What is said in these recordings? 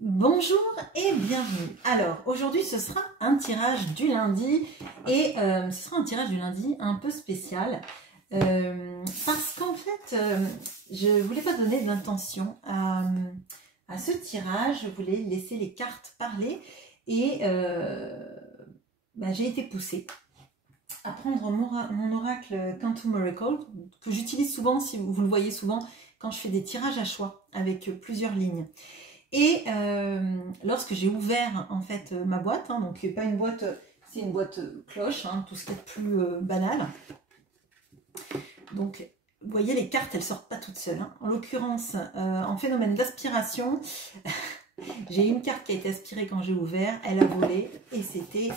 Bonjour et bienvenue. Alors aujourd'hui ce sera un tirage du lundi et ce sera un tirage du lundi un peu spécial parce qu'en fait je voulais pas donner d'intention à ce tirage, je voulais laisser les cartes parler et j'ai été poussée à prendre mon oracle Quantum Miracle que j'utilise souvent, si vous le voyez souvent quand je fais des tirages à choix avec plusieurs lignes. Et lorsque j'ai ouvert en fait ma boîte, donc pas une boîte, c'est une boîte cloche, tout ce qui est plus banal. Donc vous voyez, les cartes elles sortent pas toutes seules. En l'occurrence, en phénomène d'aspiration, j'ai une carte qui a été aspirée quand j'ai ouvert, elle a volé et c'était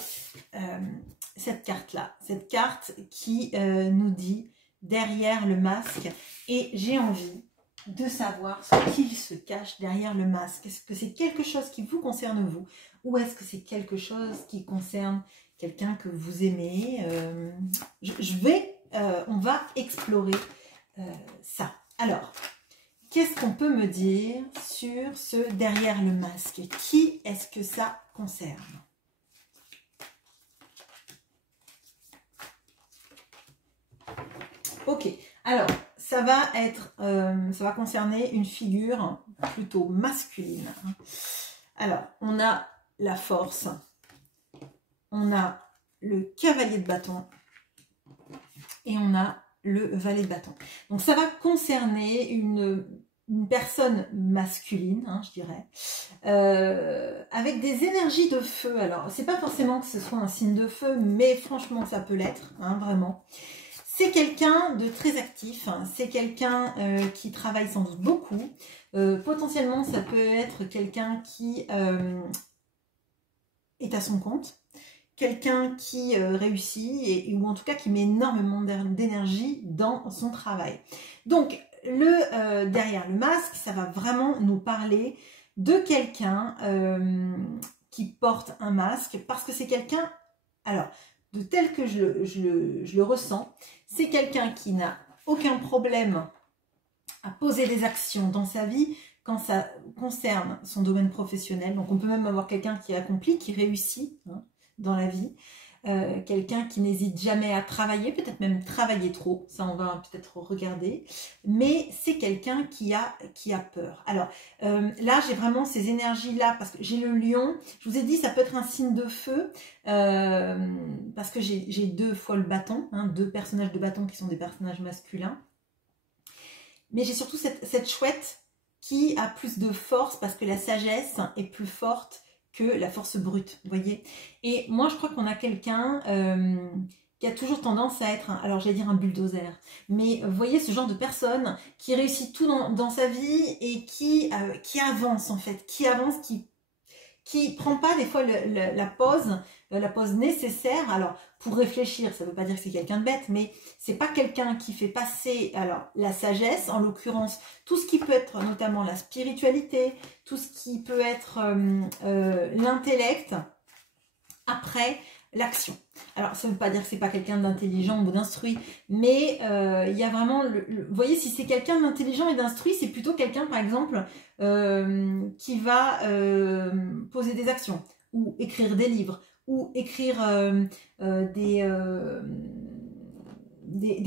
cette carte là, cette carte qui nous dit derrière le masque. Et j'ai envie de savoir ce qu'il se cache derrière le masque. Est-ce que c'est quelque chose qui vous concerne vous, ou est-ce que c'est quelque chose qui concerne quelqu'un que vous aimez? On va explorer ça. Alors, qu'est-ce qu'on peut me dire sur ce derrière le masque? Qui est-ce que ça concerne? Ok, alors ça va concerner une figure plutôt masculine. Alors, on a la force, on a le cavalier de bâton et on a le valet de bâton. Donc ça va concerner une personne masculine, je dirais, avec des énergies de feu. Alors, c'est pas forcément que ce soit un signe de feu, mais franchement, ça peut l'être, vraiment. C'est quelqu'un de très actif, c'est quelqu'un qui travaille sans doute beaucoup. Potentiellement, ça peut être quelqu'un qui est à son compte, quelqu'un qui réussit, ou en tout cas qui met énormément d'énergie dans son travail. Donc, derrière le masque, ça va vraiment nous parler de quelqu'un qui porte un masque, parce que c'est quelqu'un... Alors, de tel que je le ressens, c'est quelqu'un qui n'a aucun problème à poser des actions dans sa vie quand ça concerne son domaine professionnel. Donc on peut même avoir quelqu'un qui accomplit, qui réussit dans la vie. Quelqu'un qui n'hésite jamais à travailler, peut-être même travailler trop, ça on va peut-être regarder, mais c'est quelqu'un qui a peur. Alors là j'ai vraiment ces énergies là, parce que j'ai le lion, je vous ai dit ça peut être un signe de feu, parce que j'ai deux fois le bâton, deux personnages de bâton qui sont des personnages masculins, mais j'ai surtout cette chouette qui a plus de force, parce que la sagesse est plus forte que la force brute, vous voyez. Et moi, je crois qu'on a quelqu'un qui a toujours tendance à être, alors j'allais dire un bulldozer, mais vous voyez ce genre de personne qui réussit tout dans sa vie et qui avance en fait, qui prend pas des fois la pause nécessaire, alors pour réfléchir, ça veut pas dire que c'est quelqu'un de bête, mais c'est pas quelqu'un qui fait passer la sagesse, en l'occurrence tout ce qui peut être notamment la spiritualité, tout ce qui peut être l'intellect, après l'action. Alors ça veut pas dire que c'est pas quelqu'un d'intelligent ou d'instruit, mais il y a vraiment, vous voyez, si c'est quelqu'un d'intelligent et d'instruit, c'est plutôt quelqu'un par exemple qui va poser des actions, ou écrire des livres, ou écrire des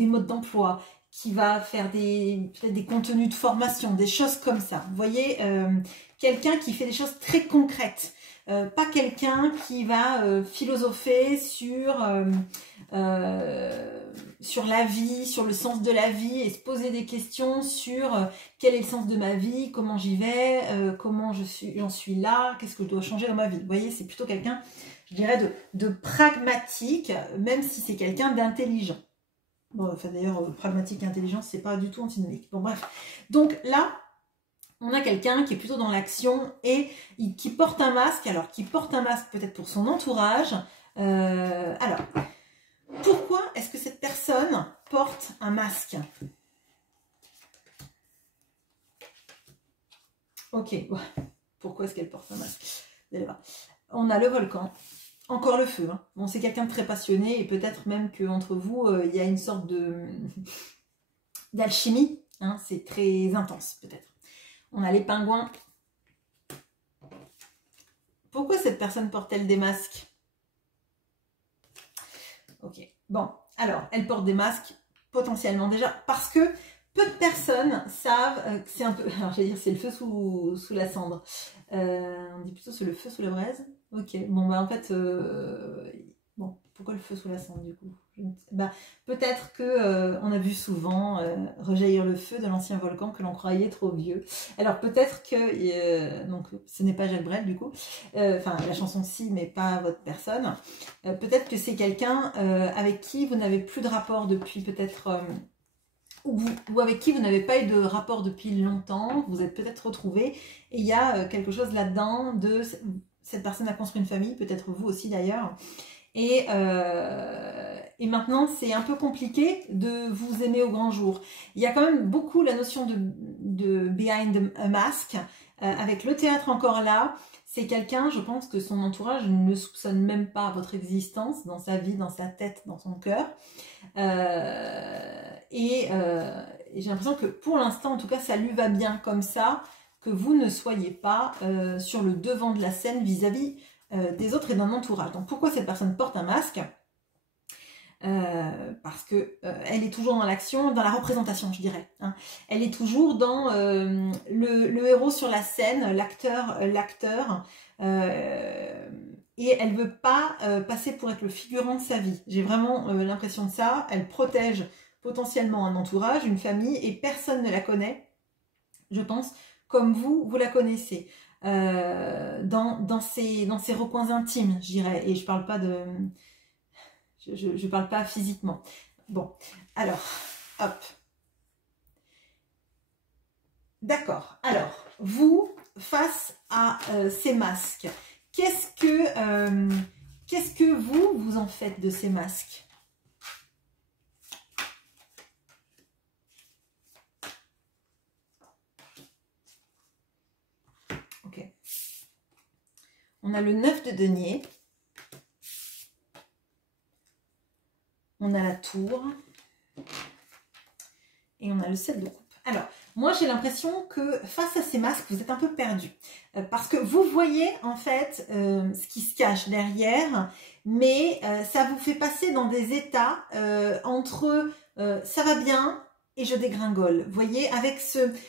modes d'emploi, qui va faire peut-être des contenus de formation, des choses comme ça. Vous voyez, quelqu'un qui fait des choses très concrètes. Pas quelqu'un qui va philosopher sur la vie, sur le sens de la vie, et se poser des questions sur quel est le sens de ma vie, comment j'y vais, comment j'en suis là, qu'est-ce que je dois changer dans ma vie. Vous voyez, c'est plutôt quelqu'un, je dirais, de pragmatique, même si c'est quelqu'un d'intelligent. Bon, enfin d'ailleurs, pragmatique et intelligence, c'est pas du tout antinomique. Bon bref, donc là, on a quelqu'un qui est plutôt dans l'action et qui porte un masque. Alors, qui porte un masque peut-être pour son entourage. Alors, pourquoi est-ce que cette personne porte un masque? Ok, pourquoi est-ce qu'elle porte un masque? On a le volcan. Encore le feu. Bon, c'est quelqu'un de très passionné et peut-être même qu'entre vous, il y a une sorte d'alchimie. C'est très intense peut-être. On a les pingouins. Pourquoi cette personne porte-t-elle des masques? Ok, bon, alors, elle porte des masques potentiellement déjà parce que peu de personnes savent que c'est un peu, alors j'allais dire c'est le feu sous la cendre, on dit plutôt c'est le feu sous la braise. Ok, bon bah en fait, bon, pourquoi le feu sous la cendre du coup? Bah, peut-être que on a vu souvent rejaillir le feu de l'ancien volcan que l'on croyait trop vieux. Alors peut-être que, donc ce n'est pas Jacques Brel du coup, enfin la chanson si mais pas votre personne. Peut-être que c'est quelqu'un avec qui vous n'avez plus de rapport depuis peut-être... ou avec qui vous n'avez pas eu de rapport depuis longtemps, vous êtes peut-être retrouvés, et il y a quelque chose là-dedans de... Cette personne a construit une famille, peut-être vous aussi d'ailleurs, et maintenant c'est un peu compliqué de vous aimer au grand jour. Il y a quand même beaucoup la notion de behind a mask, avec le théâtre encore là. C'est quelqu'un, je pense que son entourage ne soupçonne même pas votre existence dans sa vie, dans sa tête, dans son cœur. Et j'ai l'impression que pour l'instant, en tout cas, ça lui va bien comme ça, que vous ne soyez pas sur le devant de la scène vis-à-vis des autres et d'un entourage. Donc pourquoi cette personne porte un masque? Parce que elle est toujours dans l'action, dans la représentation, je dirais. Hein. Elle est toujours dans le héros sur la scène, l'acteur, et elle veut pas passer pour être le figurant de sa vie. J'ai vraiment l'impression de ça. Elle protège potentiellement un entourage, une famille, et personne ne la connaît, je pense, comme vous la connaissez. Dans ses recoins intimes, je dirais. Et je parle pas de... Je parle pas physiquement. Bon, alors, hop. D'accord. Alors, vous, face à ces masques, qu'est-ce que vous en faites de ces masques? Ok. On a le 9 de denier. On a la tour. Et on a le 7 de coupe. Alors, moi j'ai l'impression que face à ces masques, vous êtes un peu perdu. Parce que vous voyez en fait ce qui se cache derrière, mais ça vous fait passer dans des états entre ça va bien et je dégringole. Vous voyez, avec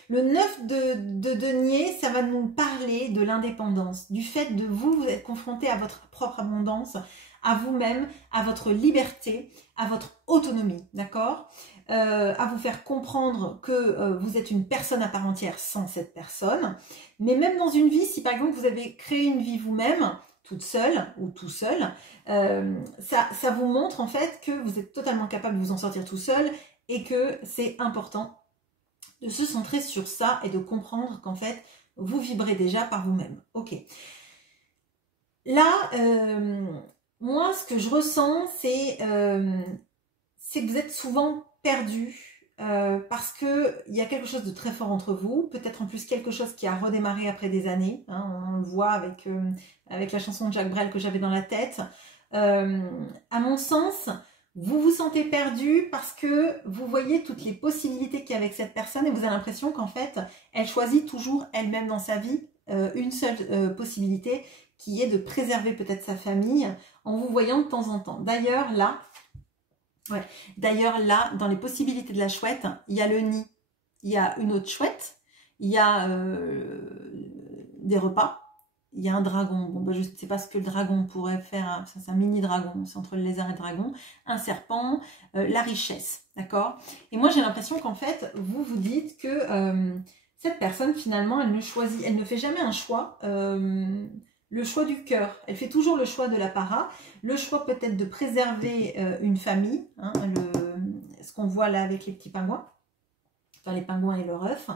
le 9 de denier, ça va nous parler de l'indépendance, du fait de vous êtes confronté à votre propre abondance, à vous-même, à votre liberté, à votre autonomie, d'accord ? À vous faire comprendre que vous êtes une personne à part entière sans cette personne. Mais même dans une vie, si par exemple vous avez créé une vie vous-même, toute seule ou tout seul, ça vous montre en fait que vous êtes totalement capable de vous en sortir tout seul et que c'est important de se centrer sur ça et de comprendre qu'en fait, vous vibrez déjà par vous-même. Ok. Là, moi, ce que je ressens, c'est que vous êtes souvent perdu parce qu'il y a quelque chose de très fort entre vous, peut-être en plus quelque chose qui a redémarré après des années, hein, on le voit avec la chanson de Jacques Brel que j'avais dans la tête. À mon sens, vous vous sentez perdu parce que vous voyez toutes les possibilités qu'il y a avec cette personne et vous avez l'impression qu'en fait, elle choisit toujours elle-même dans sa vie une seule possibilité qui est de préserver peut-être sa famille en vous voyant de temps en temps. D'ailleurs, là, dans les possibilités de la chouette, il y a le nid, il y a une autre chouette, il y a des repas, il y a un dragon. Bon, ben, je ne sais pas ce que le dragon pourrait faire, hein. C'est un mini dragon, c'est entre le lézard et le dragon, un serpent, la richesse, d'accord? Et moi, j'ai l'impression qu'en fait, vous vous dites que cette personne, finalement, elle ne fait jamais un choix. Le choix du cœur, elle fait toujours le choix de l'apparat, le choix peut-être de préserver une famille, hein, ce qu'on voit là avec les petits pingouins, enfin les pingouins et leur œuf.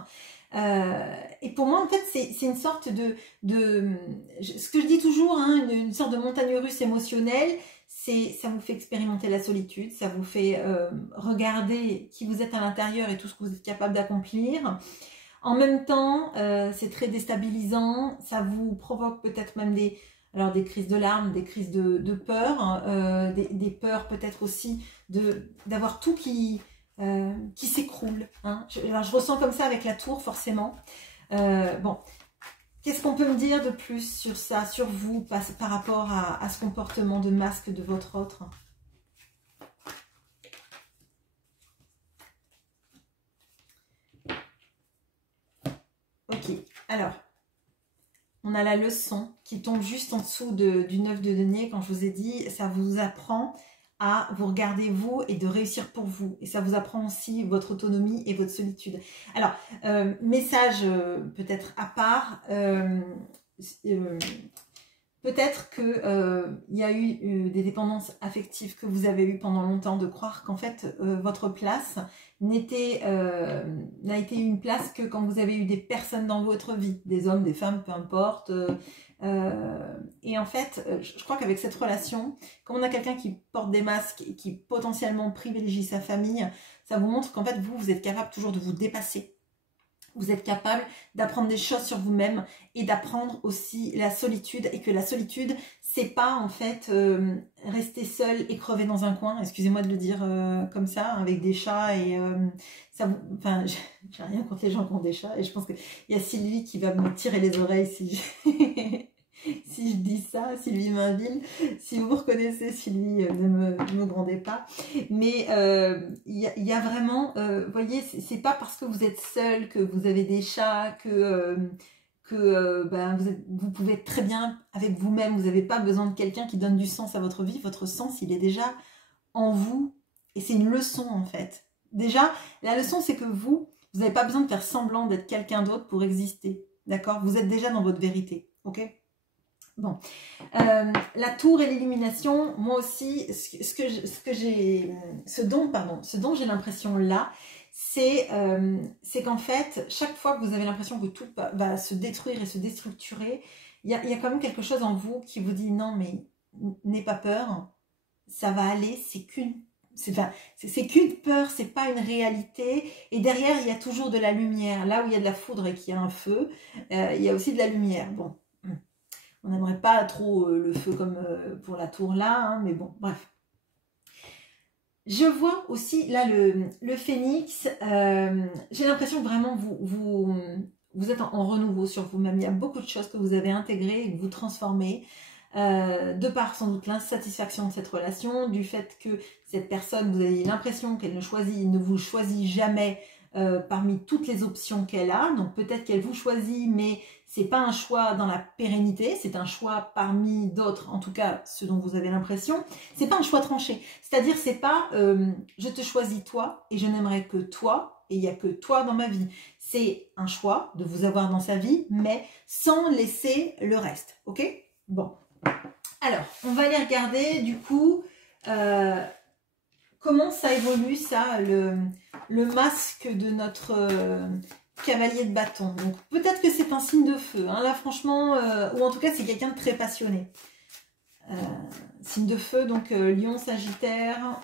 Et pour moi, en fait, c'est une sorte ce que je dis toujours, hein, une sorte de montagne russe émotionnelle. Ça vous fait expérimenter la solitude, ça vous fait regarder qui vous êtes à l'intérieur et tout ce que vous êtes capable d'accomplir. En même temps, c'est très déstabilisant, ça vous provoque peut-être même des crises de larmes, des crises de peur, hein, des peurs peut-être aussi d'avoir tout qui s'écroule. Hein. Alors, je ressens comme ça avec la tour, forcément. Bon, Qu'est-ce qu'on peut me dire de plus sur ça, sur vous, par rapport à ce comportement de masque de votre autre? Ok, alors, on a la leçon qui tombe juste en dessous du 9 de denier. Quand je vous ai dit, ça vous apprend à vous regarder vous et de réussir pour vous. Et ça vous apprend aussi votre autonomie et votre solitude. Alors, message peut-être à part, peut-être que il y a eu des dépendances affectives que vous avez eues pendant longtemps, de croire qu'en fait votre place n'a été une place que quand vous avez eu des personnes dans votre vie, des hommes, des femmes, peu importe. Et en fait, je crois qu'avec cette relation, quand on a quelqu'un qui porte des masques et qui potentiellement privilégie sa famille, ça vous montre qu'en fait vous êtes capable toujours de vous dépasser. Vous êtes capable d'apprendre des choses sur vous-même et d'apprendre aussi la solitude. Et que la solitude, c'est pas en fait rester seul et crever dans un coin. Excusez-moi de le dire comme ça, avec des chats et ça. Enfin, j'ai rien contre les gens qui ont des chats et je pense qu'il y a Sylvie qui va me tirer les oreilles si si je dis ça, Sylvie Mainville. Si vous reconnaissez Sylvie, ne me grondez pas. Mais il y a vraiment, vous voyez, c'est pas parce que vous êtes seul, que vous avez des chats, ben, vous pouvez être très bien avec vous-même. Vous n'avez pas besoin de quelqu'un qui donne du sens à votre vie. Votre sens, il est déjà en vous. Et c'est une leçon, en fait. Déjà, la leçon, c'est que vous n'avez pas besoin de faire semblant d'être quelqu'un d'autre pour exister. D'accord? Vous êtes déjà dans votre vérité. Ok? Bon, la tour et l'illumination, moi aussi, ce dont j'ai l'impression là, c'est qu'en fait, chaque fois que vous avez l'impression que tout va se détruire et se déstructurer, il y a quand même quelque chose en vous qui vous dit non, mais n'aie pas peur, ça va aller, c'est qu'une peur, c'est pas une réalité. Et derrière, il y a toujours de la lumière. Là où il y a de la foudre et qu'il y a un feu, il y a aussi de la lumière. Bon. On n'aimerait pas trop le feu comme pour la tour là, hein, mais bon, bref. Je vois aussi là le phénix. J'ai l'impression que vraiment vous êtes en renouveau sur vous-même. Il y a beaucoup de choses que vous avez intégrées et que vous transformez. De par sans doute l'insatisfaction de cette relation, du fait que cette personne, vous avez l'impression qu'elle ne vous choisit jamais parmi toutes les options qu'elle a. Donc peut-être qu'elle vous choisit, mais c'est pas un choix dans la pérennité, c'est un choix parmi d'autres, en tout cas ce dont vous avez l'impression. C'est pas un choix tranché, c'est-à-dire c'est pas je te choisis toi et je n'aimerais que toi et il n'y a que toi dans ma vie. C'est un choix de vous avoir dans sa vie, mais sans laisser le reste, ok? Bon. Alors, on va aller regarder du coup comment ça évolue ça, le masque de notre cavalier de bâton. Donc peut-être que c'est un signe de feu, hein, là franchement, ou en tout cas c'est quelqu'un de très passionné. Signe de feu, donc Lion, Sagittaire,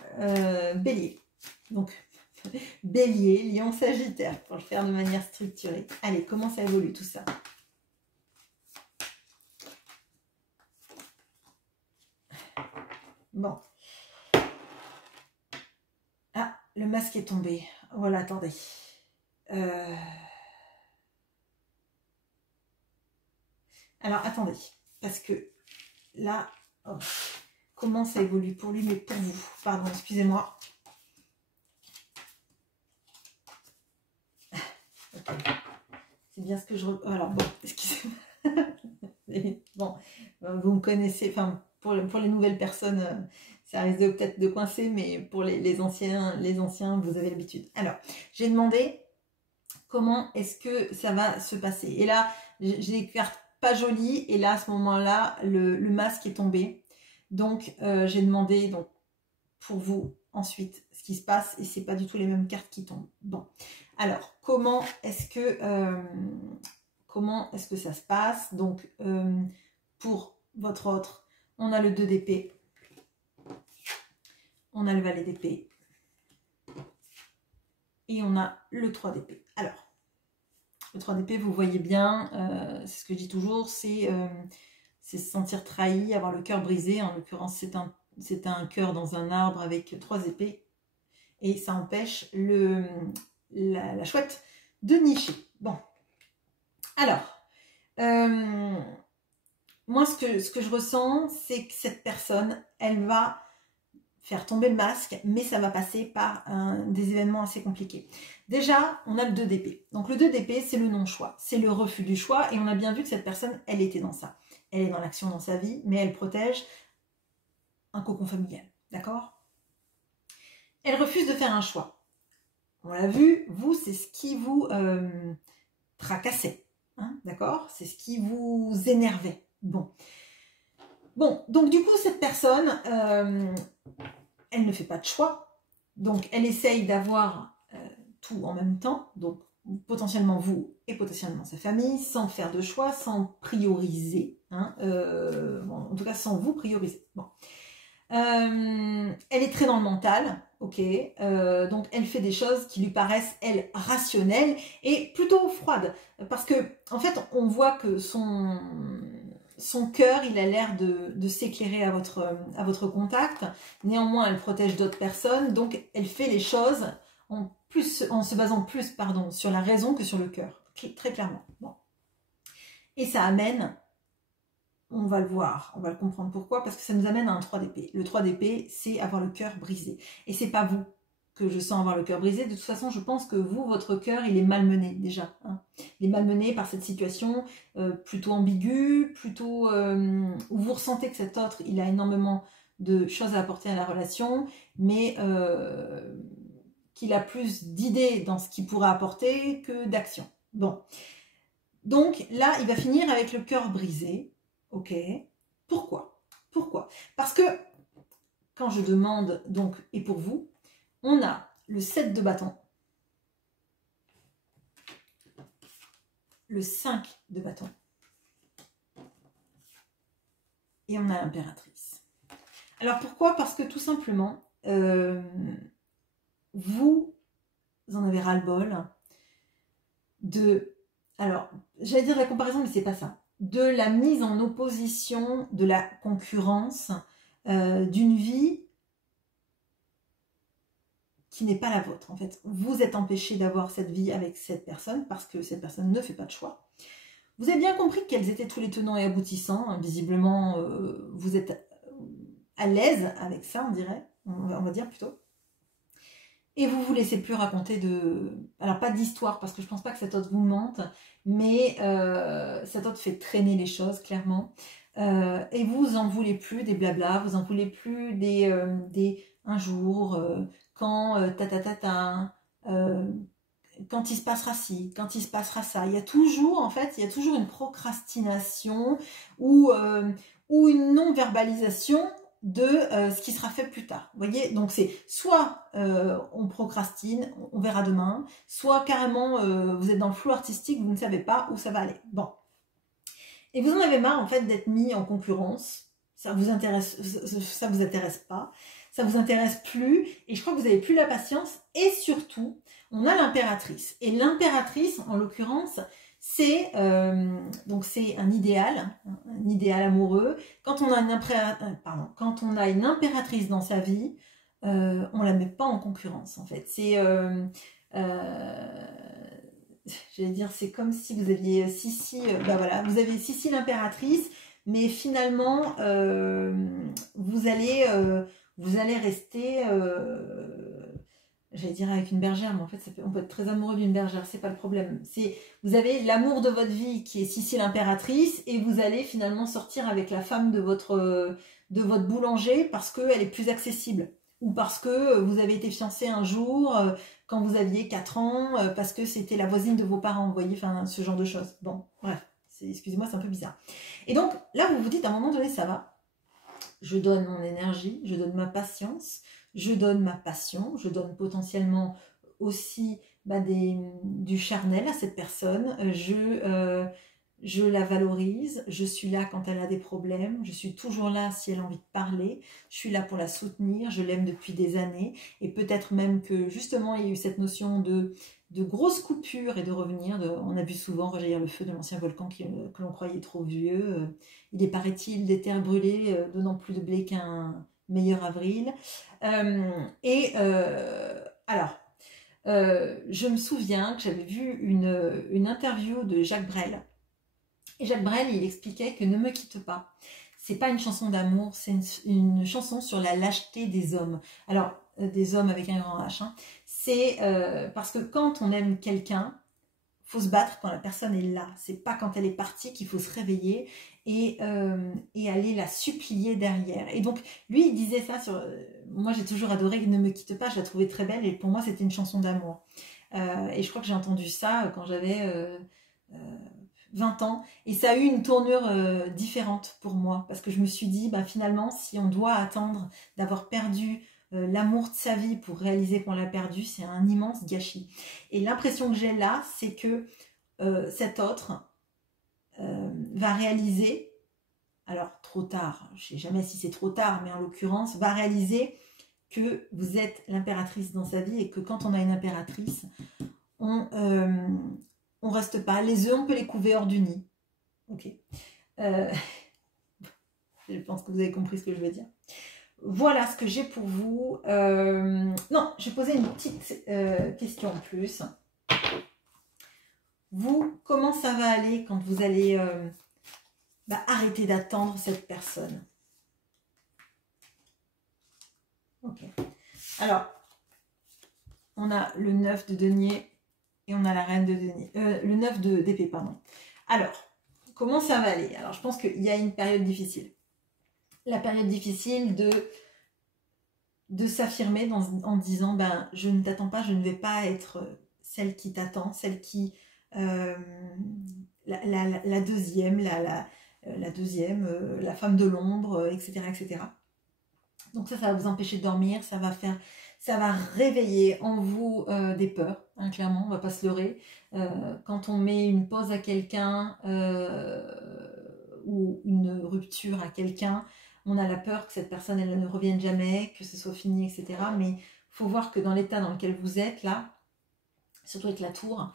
Bélier. Donc Bélier, Lion, Sagittaire, pour le faire de manière structurée. Allez, comment ça évolue tout ça? Bon. Ah, le masque est tombé. Voilà, attendez. Alors, attendez. Parce que là, oh, comment ça évolue pour lui, mais pour vous. Pardon, excusez-moi. Okay. C'est bien ce que je... Alors, bon, excusez-moi. Bon, vous me connaissez, enfin, pour les nouvelles personnes, ça risque peut-être de coincer, mais pour les anciens, vous avez l'habitude. Alors, j'ai demandé comment est-ce que ça va se passer. Et là, j'ai des cartes pas jolies, et là, à ce moment-là, le masque est tombé. Donc, j'ai demandé donc, pour vous, ensuite, ce qui se passe, et c'est pas du tout les mêmes cartes qui tombent. Bon, alors, comment est-ce que ça se passe? Donc, pour votre autre, on a le 2 d'épée, on a le valet d'épée et on a le 3 d'épée. Alors, le 3 d'épée, vous voyez bien, c'est ce que je dis toujours, c'est se sentir trahi, avoir le cœur brisé. En l'occurrence, c'est un cœur dans un arbre avec 3 épées et ça empêche la chouette de nicher. Bon, alors, Moi, ce que je ressens, c'est que cette personne, elle va faire tomber le masque, mais ça va passer par des événements assez compliqués. Déjà, on a le 2 d'épée. Donc le 2 d'épée, c'est le non-choix, c'est le refus du choix, et on a bien vu que cette personne, elle était dans ça. Elle est dans l'action dans sa vie, mais elle protège un cocon familial, d'accord? Elle refuse de faire un choix. On l'a vu, vous, c'est ce qui vous tracassait, hein, d'accord? C'est ce qui vous énervait. Bon, donc du coup, cette personne, elle ne fait pas de choix. Donc, elle essaye d'avoir tout en même temps. Donc, potentiellement vous et potentiellement sa famille, sans faire de choix, sans prioriser. Hein, bon, en tout cas, sans vous prioriser. Bon. Elle est très dans le mental, ok. Donc, elle fait des choses qui lui paraissent, elle, rationnelles et plutôt froides. Parce que, en fait, on voit que son cœur, il a l'air de s'éclairer à votre contact. Néanmoins, elle protège d'autres personnes. Donc, elle fait les choses en se basant plus, pardon, sur la raison que sur le cœur. Très clairement. Bon. Et ça amène, on va le voir, on va le comprendre pourquoi, parce que ça nous amène à un 3 d'épée. Le 3 d'épée, c'est avoir le cœur brisé. Et c'est pas vous que je sens avoir le cœur brisé. De toute façon, je pense que vous, votre cœur, il est malmené déjà. Hein. Il est malmené par cette situation plutôt ambiguë, plutôt où vous ressentez que cet autre, il a énormément de choses à apporter à la relation, mais qu'il a plus d'idées dans ce qu'il pourrait apporter que d'action. Bon. Donc là, il va finir avec le cœur brisé. Ok. Pourquoi? Pourquoi? Parce que quand je demande, donc, et pour vous, on a le 7 de bâton, le 5 de bâton, et on a l'impératrice. Alors pourquoi? Parce que tout simplement, vous en avez ras-le-bol de... Alors, j'allais dire la comparaison, mais c'est pas ça. De la mise en opposition, de la concurrence, d'une vie qui n'est pas la vôtre. En fait, vous êtes empêché d'avoir cette vie avec cette personne parce que cette personne ne fait pas de choix. Vous avez bien compris quels étaient tous les tenants et aboutissants. Visiblement, vous êtes à l'aise avec ça, on dirait. On va dire plutôt. Et vous vous laissez plus raconter de... Alors, pas d'histoire, parce que je pense pas que cet autre vous mente, mais cet autre fait traîner les choses, clairement. Et vous en voulez plus des blabla, vous en voulez plus des un jour, quand quand il se passera ci, quand il se passera ça. Il y a toujours, en fait, il y a toujours une procrastination ou une non-verbalisation de ce qui sera fait plus tard. Vous voyez, donc c'est soit on procrastine, on verra demain, soit carrément vous êtes dans le flou artistique, vous ne savez pas où ça va aller. Bon. Et vous en avez marre en fait d'être mis en concurrence. Ça vous intéresse pas, ça vous intéresse plus, et je crois que vous n'avez plus la patience. Et surtout, on a l'impératrice. Et l'impératrice, en l'occurrence, c'est donc c'est un idéal amoureux. Quand on a une impératrice dans sa vie, on la met pas en concurrence en fait. C'est j'allais dire, c'est comme si vous aviez Sissi, bah voilà, vous avez Sissi l'impératrice, mais finalement vous allez rester j'allais dire avec une bergère, mais en fait on peut être très amoureux d'une bergère, c'est pas le problème. Vous avez l'amour de votre vie qui est Sissi l'impératrice, et vous allez finalement sortir avec la femme de votre boulanger parce qu'elle est plus accessible, ou parce que vous avez été fiancé un jour quand vous aviez 4 ans, parce que c'était la voisine de vos parents, vous voyez, enfin ce genre de choses. Bon, bref, excusez-moi, c'est un peu bizarre. Et donc là, vous vous dites à un moment donné, ça va, je donne mon énergie, je donne ma patience, je donne ma passion, je donne potentiellement aussi du charnel à cette personne, je la valorise, je suis là quand elle a des problèmes, je suis toujours là si elle a envie de parler, je suis là pour la soutenir, je l'aime depuis des années, et peut-être même que justement il y a eu cette notion de grosses coupures et de revenir, on a vu souvent rejaillir le feu de l'ancien volcan que l'on croyait trop vieux, il est paraît-il des terres brûlées, donnant plus de blé qu'un meilleur avril. Alors, je me souviens que j'avais vu une interview de Jacques Brel, Et Jacques Brel, il expliquait que Ne me quitte pas, c'est pas une chanson d'amour, c'est une chanson sur la lâcheté des hommes. Alors, des hommes avec un grand H, hein. C'est parce que quand on aime quelqu'un, faut se battre quand la personne est là. C'est pas quand elle est partie qu'il faut se réveiller et aller la supplier derrière. Et donc, lui, il disait ça sur... moi, j'ai toujours adoré Ne me quitte pas, je la trouvais très belle et pour moi, c'était une chanson d'amour. Et je crois que j'ai entendu ça quand j'avais 20 ans. Et ça a eu une tournure différente pour moi parce que je me suis dit, bah, finalement, si on doit attendre d'avoir perdu l'amour de sa vie pour réaliser qu'on l'a perdu, c'est un immense gâchis. Et l'impression que j'ai là, c'est que cet autre va réaliser, alors trop tard, je ne sais jamais si c'est trop tard, mais en l'occurrence, va réaliser que vous êtes l'impératrice dans sa vie et que quand on a une impératrice, on reste pas. Les œufs, on peut les couver hors du nid. Ok. Je pense que vous avez compris ce que je veux dire. Voilà ce que j'ai pour vous. Non, je vais poser une petite question en plus. Vous, comment ça va aller quand vous allez arrêter d'attendre cette personne? Ok. Alors, on a le 9 de denier et on a la reine de denier. Le 9 d'épée, pardon. Alors, comment ça va aller? Alors, je pense qu'il y a une période difficile. La période difficile de s'affirmer en disant ben je ne t'attends pas, je ne vais pas être celle qui t'attend, celle qui la deuxième, la deuxième, la femme de l'ombre, etc., etc. Donc ça va vous empêcher de dormir, ça va réveiller en vous des peurs, hein, clairement, on va pas se leurrer. Quand on met une pause à quelqu'un ou une rupture à quelqu'un, on a la peur que cette personne elle ne revienne jamais, que ce soit fini, etc. Mais il faut voir que dans l'état dans lequel vous êtes là, surtout avec la tour,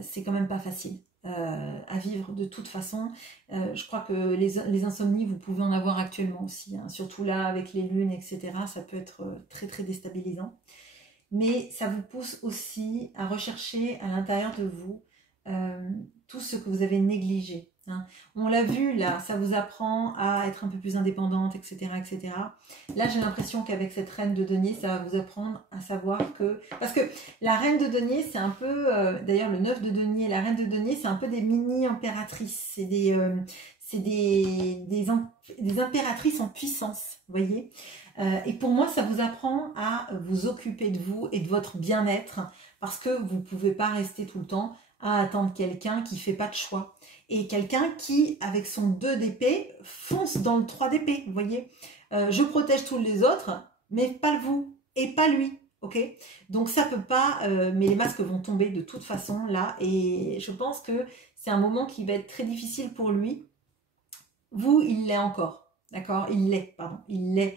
c'est quand même pas facile à vivre de toute façon. Je crois que les insomnies, vous pouvez en avoir actuellement aussi, hein, surtout là avec les lunes, etc. Ça peut être très très déstabilisant. Mais ça vous pousse aussi à rechercher à l'intérieur de vous tout ce que vous avez négligé. Hein. On l'a vu là, ça vous apprend à être un peu plus indépendante, etc. etc. Là, j'ai l'impression qu'avec cette reine de denier, ça va vous apprendre à savoir que... Parce que la reine de denier, c'est un peu... D'ailleurs, le 9 de denier, la reine de denier, c'est un peu des mini-impératrices. C'est des impératrices en puissance, vous voyez. Et pour moi, ça vous apprend à vous occuper de vous et de votre bien-être parce que vous ne pouvez pas rester tout le temps à attendre quelqu'un qui ne fait pas de choix. Et quelqu'un qui, avec son 2 d'épée, fonce dans le 3 d'épée, vous voyez. Je protège tous les autres, mais pas vous et pas lui, ok. Donc ça peut pas, mais les masques vont tomber de toute façon là. Et je pense que c'est un moment qui va être très difficile pour lui. Vous, il l'est encore, d'accord. Il l'est, pardon, il l'est.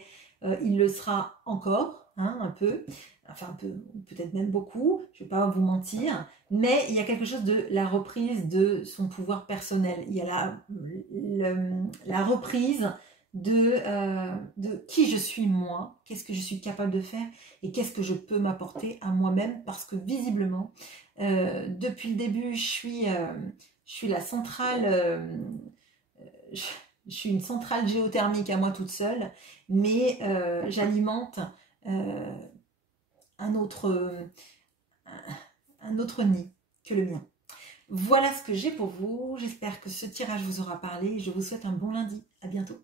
Il le sera encore, hein, un peu, enfin un peu, peut-être même beaucoup, je ne vais pas vous mentir, mais il y a quelque chose de la reprise de son pouvoir personnel. Il y a la reprise de qui je suis moi, qu'est-ce que je suis capable de faire et qu'est-ce que je peux m'apporter à moi-même parce que visiblement, depuis le début, je suis la centrale... je suis une centrale géothermique à moi toute seule, mais j'alimente un autre nid que le mien. Voilà ce que j'ai pour vous. J'espère que ce tirage vous aura parlé. Je vous souhaite un bon lundi. À bientôt.